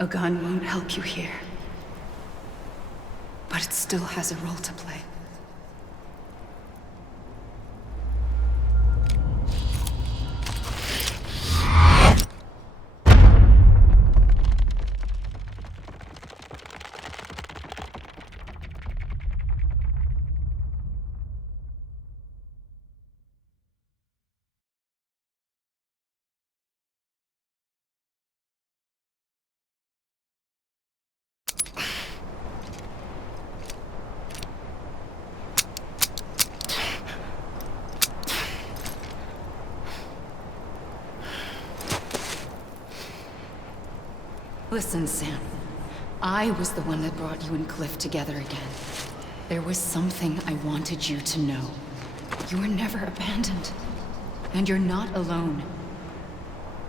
A gun won't help you here. But it still has a role to play. Listen, Sam. I was the one that brought you and Cliff together again. There was something I wanted you to know. You were never abandoned. And you're not alone.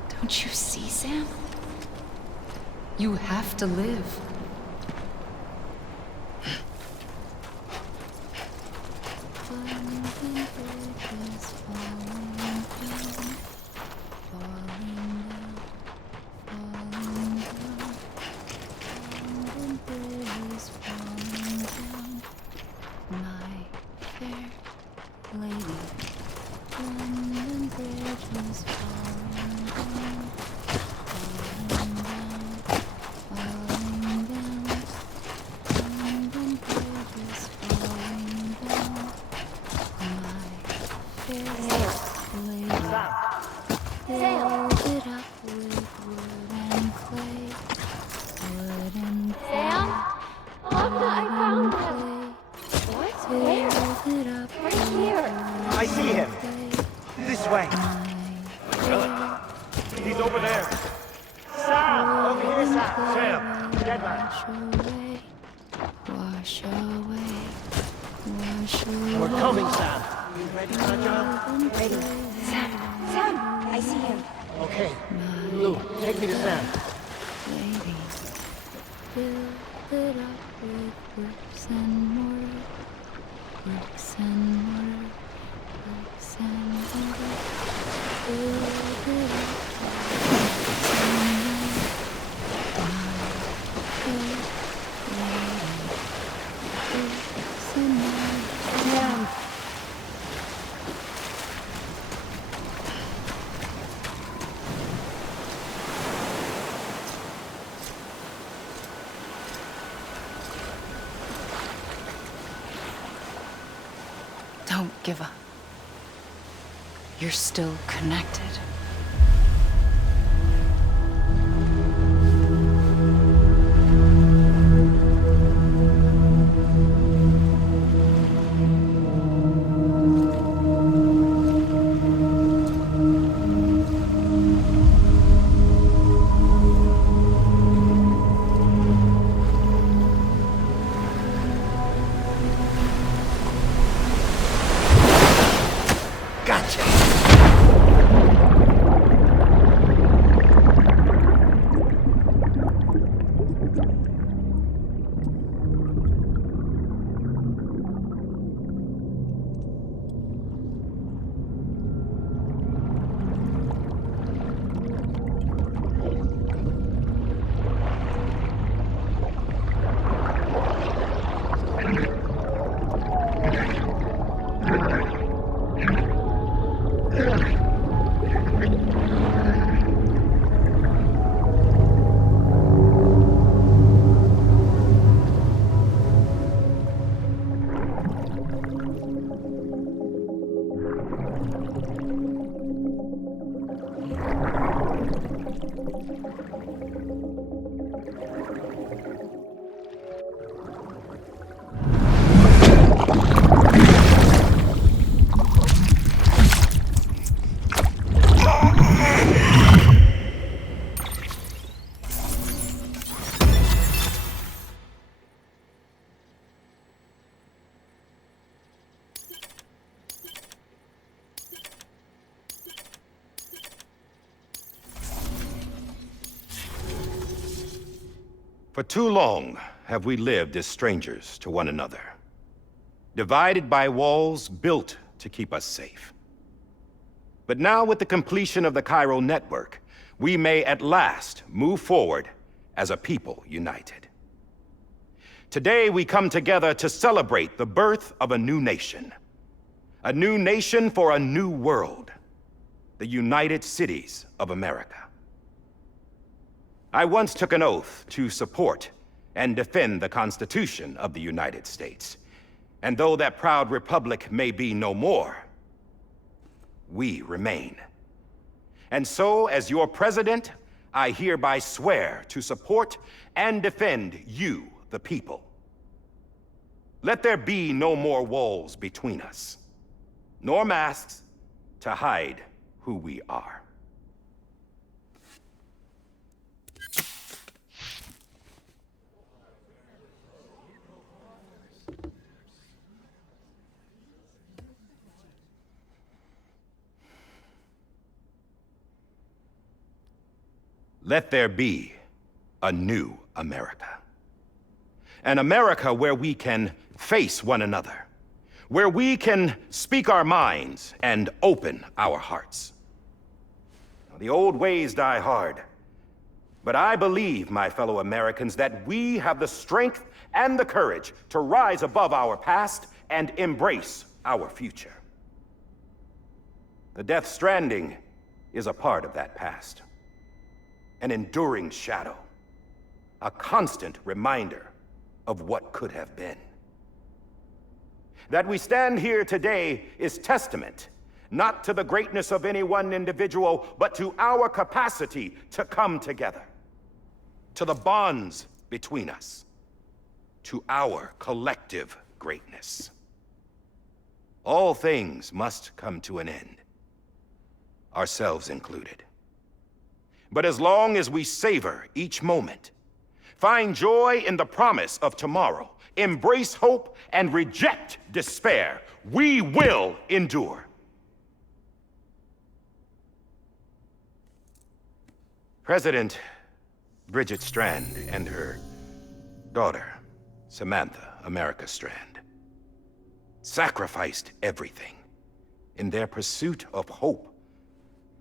Don't you see, Sam? You have to live. I see him. This way. Really? He's over there. Sam! Over here, Sam! Sam! Dead man. Wash away. Wash away. We're coming, Sam. You ready for the job? Ready. Sam, I see him. Okay. Lou, take me to Sam. Lady, fill it up with bricks and mortar. Bricks and mortar. Bricks and mortar. Fill it up with bricks and mortar. Bricks and mortar. Yeah. Don't give up. You're still connected. Gotcha! For too long have we lived as strangers to one another, divided by walls built to keep us safe. But now with the completion of the Chiral network, we may at last move forward as a people united. Today we come together to celebrate the birth of a new nation. A new nation for a new world. The United Cities of America. I once took an oath to support and defend the Constitution of the United States. And though that proud republic may be no more, we remain. And so, as your president, I hereby swear to support and defend you, the people. Let there be no more walls between us, nor masks to hide who we are. Let there be a new America. An America where we can face one another, where we can speak our minds and open our hearts. The old ways die hard, but I believe, my fellow Americans, that we have the strength and the courage to rise above our past and embrace our future. The Death Stranding is a part of that past. An enduring shadow, a constant reminder of what could have been. That we stand here today is testament, not to the greatness of any one individual, but to our capacity to come together, to the bonds between us, to our collective greatness. All things must come to an end, ourselves included. But as long as we savor each moment, find joy in the promise of tomorrow, embrace hope, and reject despair, we will endure. President Bridget Strand and her daughter, Samantha America Strand, sacrificed everything in their pursuit of hope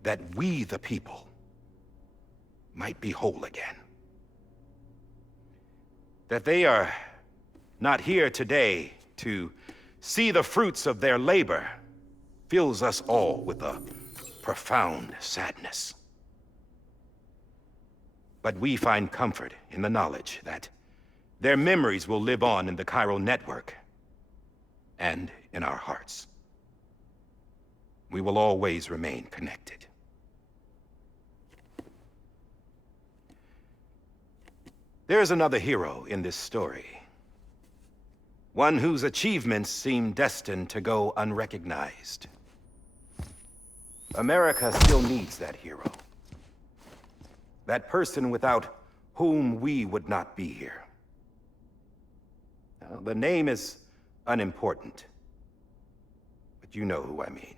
that we, the people, might be whole again. That they are not here today to see the fruits of their labor fills us all with a profound sadness. But we find comfort in the knowledge that their memories will live on in the chiral network and in our hearts. We will always remain connected. There's another hero in this story. One whose achievements seem destined to go unrecognized. America still needs that hero. That person without whom we would not be here. Now, the name is unimportant, but you know who I mean.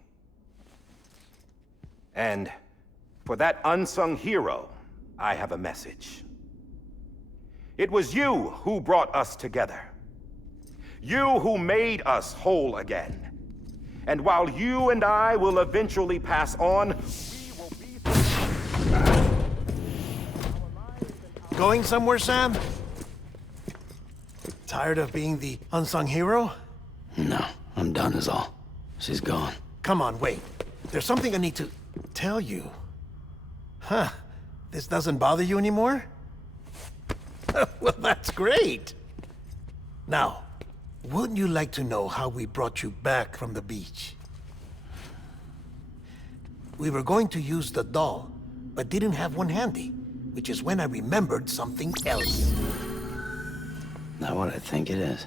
And for that unsung hero, I have a message. It was you who brought us together. You who made us whole again. And while you and I will eventually pass on, we will be... Going somewhere, Sam? Tired of being the unsung hero? No, I'm done is all. She's gone. Come on, wait. There's something I need to tell you. Huh. This doesn't bother you anymore? Well, that's great. Now, wouldn't you like to know how we brought you back from the beach? We were going to use the doll, but didn't have one handy, which is when I remembered something else. Not what I think it is.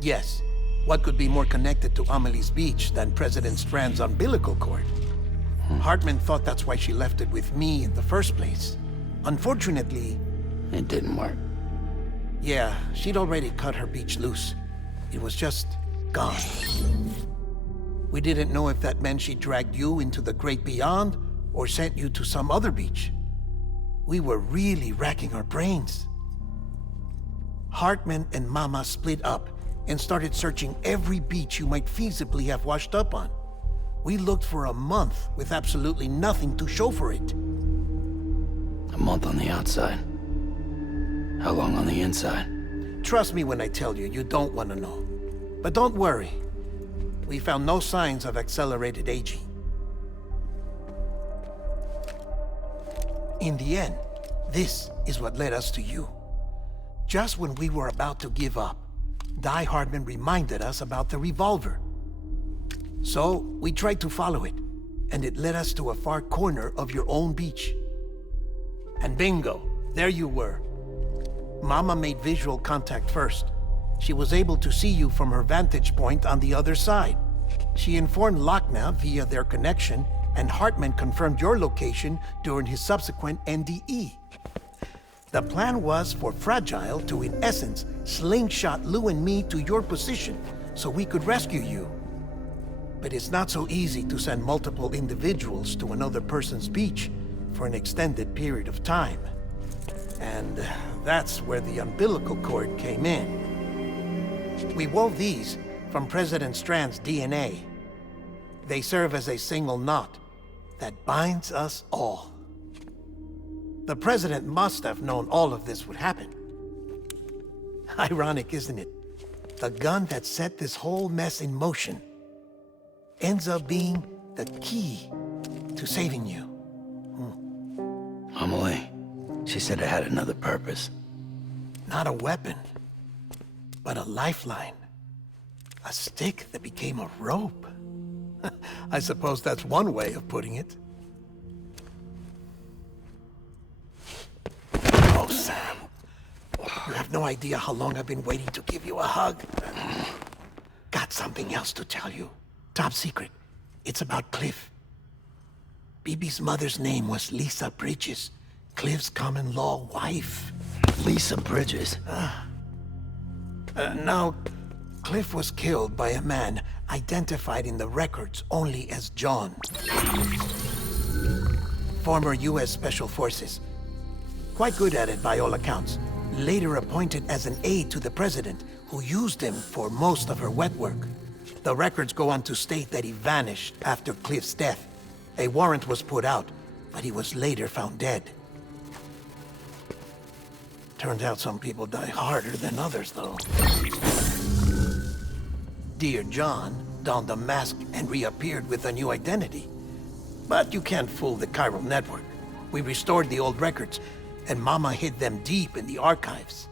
Yes. What could be more connected to Amelie's beach than President Strand's umbilical cord? Hartman thought that's why she left it with me in the first place. Unfortunately... It didn't work. Yeah, she'd already cut her beach loose. It was just gone. We didn't know if that meant she dragged you into the great beyond or sent you to some other beach. We were really racking our brains. Hartman and Mama split up and started searching every beach you might feasibly have washed up on. We looked for a month with absolutely nothing to show for it. A month on the outside. How long on the inside? Trust me when I tell you, you don't want to know. But don't worry. We found no signs of accelerated aging. In the end, this is what led us to you. Just when we were about to give up, Die Hardman reminded us about the revolver. So, we tried to follow it, and it led us to a far corner of your own beach. And bingo, there you were. Mama made visual contact first. She was able to see you from her vantage point on the other side. She informed Lochna via their connection, and Hartman confirmed your location during his subsequent NDE. The plan was for Fragile to, in essence, slingshot Lou and me to your position so we could rescue you. But it's not so easy to send multiple individuals to another person's beach for an extended period of time. And that's where the umbilical cord came in. We wove these from President Strand's DNA. They serve as a single knot that binds us all. The President must have known all of this would happen. Ironic, isn't it? The gun that set this whole mess in motion ends up being the key to saving you. Amelie, she said it had another purpose. Not a weapon, but a lifeline. A stick that became a rope. I suppose that's one way of putting it. Oh, Sam. You have no idea how long I've been waiting to give you a hug. Got something else to tell you. Top secret. It's about Cliff. BB's mother's name was Lisa Bridges, Cliff's common-law wife. Lisa Bridges? Now, Cliff was killed by a man identified in the records only as John. Former U.S. Special Forces. Quite good at it by all accounts. Later appointed as an aide to the president, who used him for most of her wet work. The records go on to state that he vanished after Cliff's death. A warrant was put out, but he was later found dead. Turned out some people die harder than others, though. Dear John donned a mask and reappeared with a new identity. But you can't fool the chiral network. We restored the old records, and Mama hid them deep in the archives.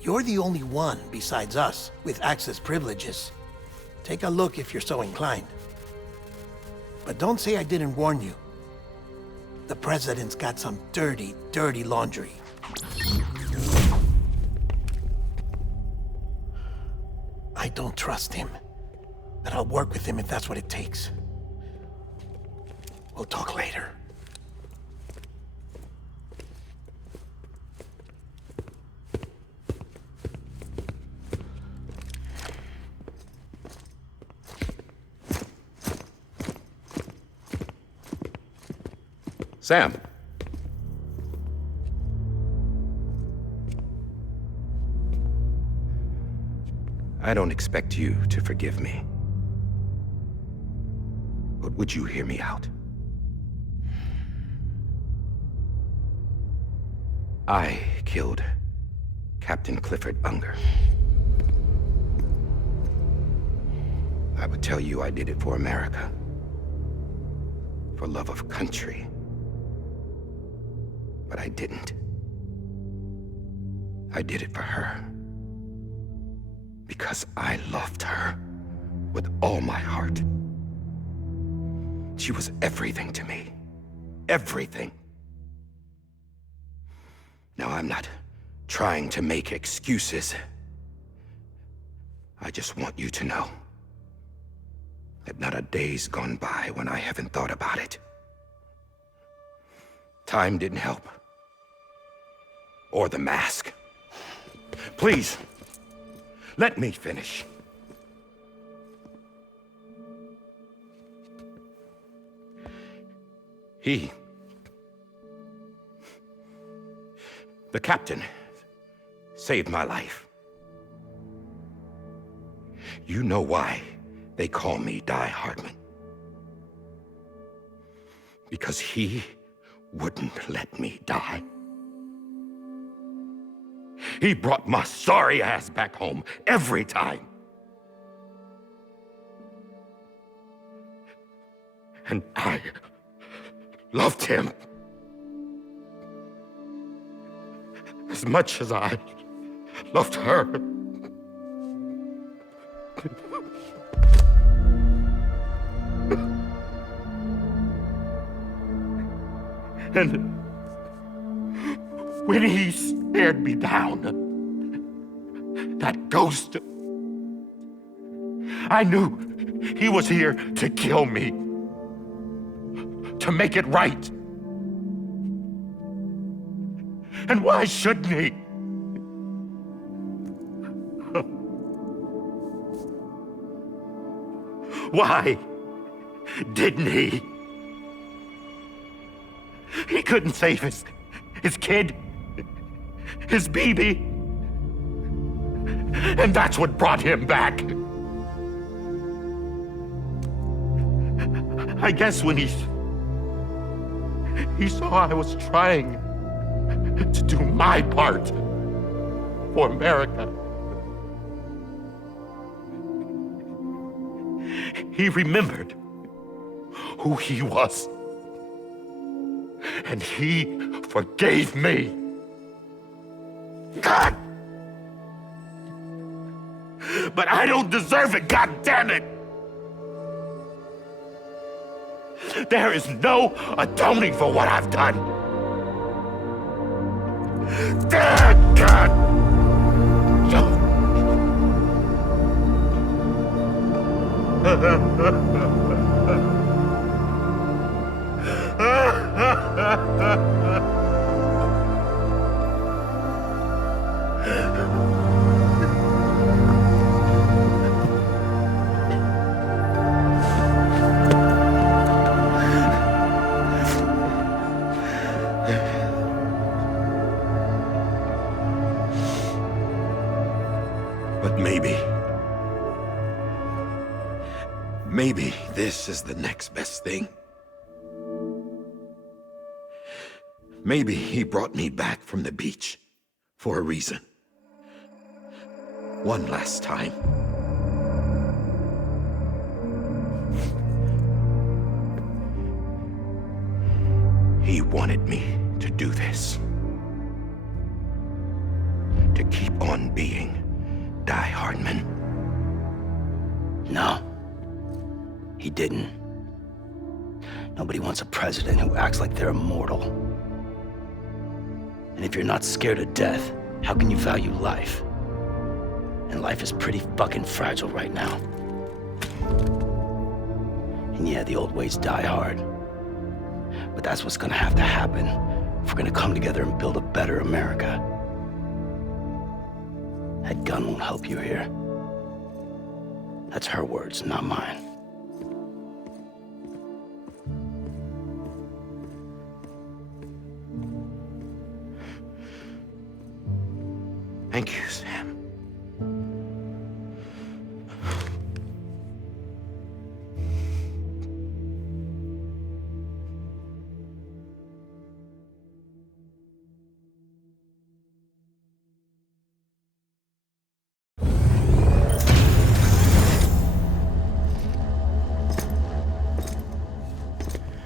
You're the only one, besides us, with access privileges. Take a look if you're so inclined. But don't say I didn't warn you. The President's got some dirty, dirty laundry. I don't trust him, but I'll work with him if that's what it takes. We'll talk later. Sam. I don't expect you to forgive me. But would you hear me out? I killed Captain Clifford Unger. I would tell you I did it for America. For love of country. But I didn't. I did it for her. Because I loved her with all my heart. She was everything to me. Everything. Now, I'm not trying to make excuses. I just want you to know that not a day's gone by when I haven't thought about it. Time didn't help. Or the mask. Please, let me finish. The captain, saved my life. You know why they call me Die Hardman. Because he wouldn't let me die. He brought my sorry ass back home every time. And I loved him as much as I loved her. And when he stared me down, that ghost, I knew he was here to kill me, to make it right. And why shouldn't he? Why didn't he? He couldn't save his kid, his baby. And that's what brought him back. I guess when he saw I was trying to do my part for America, he remembered who he was. And he forgave me. God! But I don't deserve it, God damn it! There is no atoning for what I've done. God! But maybe this is the next best thing. Maybe he brought me back from the beach for a reason. One last time. He wanted me to do this. To keep on being Die Hardman. No, he didn't. Nobody wants a president who acts like they're immortal. And if you're not scared of death, how can you value life? And life is pretty fucking fragile right now. And yeah, the old ways die hard. But that's what's gonna have to happen if we're gonna come together and build a better America. That gun won't help you here. That's her words, not mine. Thank you, Sam.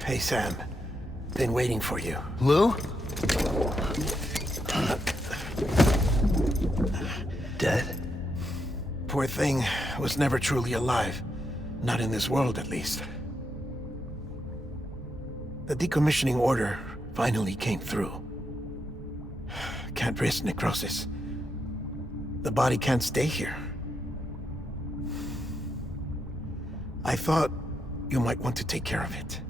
Hey, Sam. Been waiting for you. Lou? Dead? Poor thing was never truly alive. Not in this world, at least. The decommissioning order finally came through. Can't risk necrosis. The body can't stay here. I thought you might want to take care of it.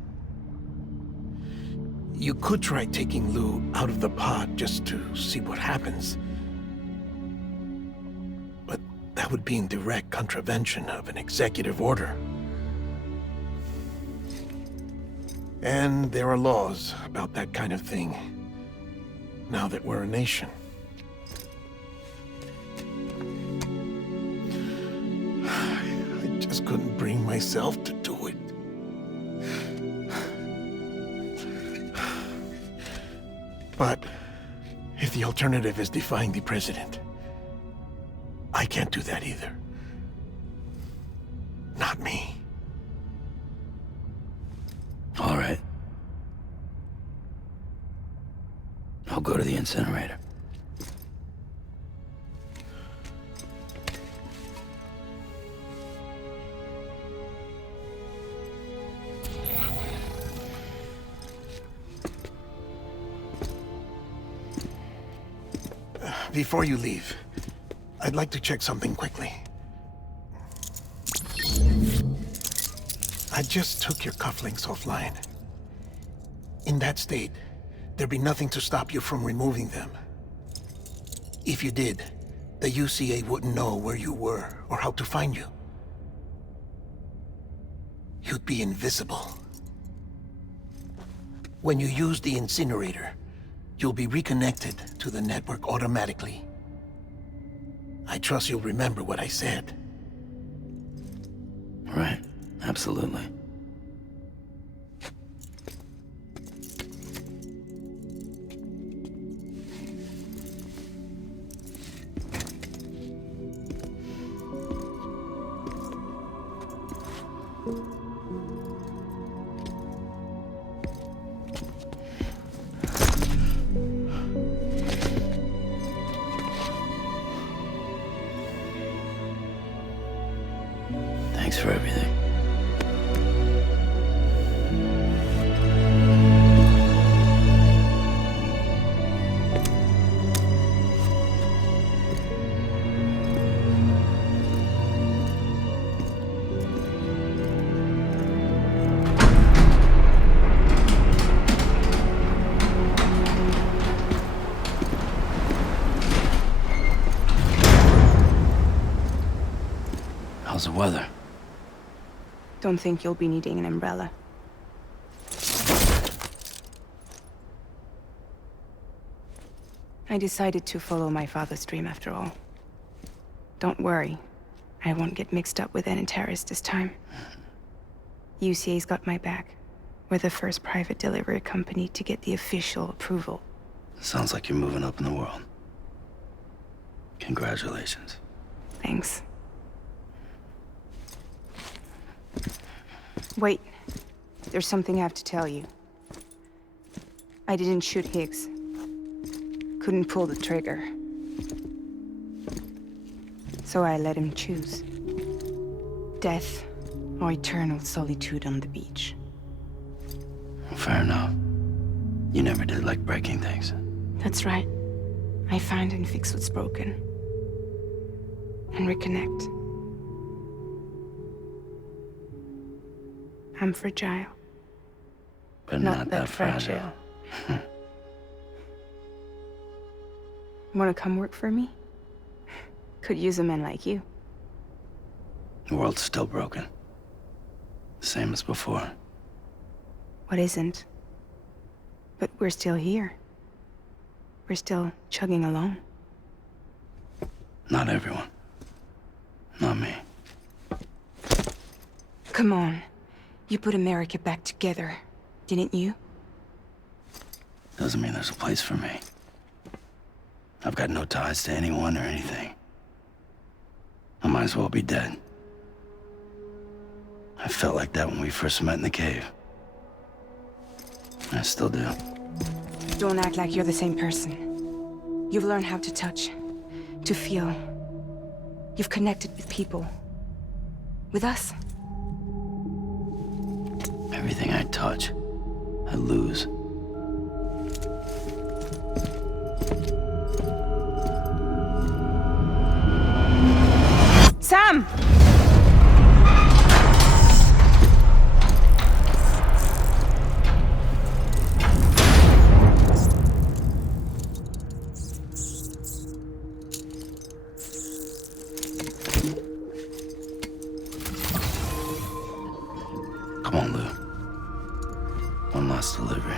You could try taking Lou out of the pod just to see what happens. But that would be in direct contravention of an executive order. And there are laws about that kind of thing, now that we're a nation. I just couldn't bring myself to do it. But If the alternative is defying the president, I can't do that either. Not me. All right. I'll go to the incinerator. Before you leave, I'd like to check something quickly. I just took your cufflinks offline. In that state, there'd be nothing to stop you from removing them. If you did, the UCA wouldn't know where you were or how to find you. You'd be invisible. When you use the incinerator, you'll be reconnected to the network automatically. I trust you'll remember what I said. Right, absolutely. Thanks for everything. How's the weather? Don't think you'll be needing an umbrella. I decided to follow my father's dream after all. Don't worry, I won't get mixed up with any terrorists this time. UCA's got my back. We're the first private delivery company to get the official approval. Sounds like you're moving up in the world. Congratulations. Thanks. Wait, there's something I have to tell you. I didn't shoot Higgs. Couldn't pull the trigger. So I let him choose. Death or eternal solitude on the beach. Fair enough. You never did like breaking things. That's right. I find and fix what's broken. And reconnect. I'm fragile. But not that fragile. Wanna come work for me? Could use a man like you. The world's still broken. Same as before. What isn't? But we're still here. We're still chugging along. Not everyone. Not me. Come on. You put America back together, didn't you? Doesn't mean there's a place for me. I've got no ties to anyone or anything. I might as well be dead. I felt like that when we first met in the cave. I still do. Don't act like you're the same person. You've learned how to touch, to feel. You've connected with people. With us. Everything I touch, I lose. Sam! Come on, Lou. One last delivery.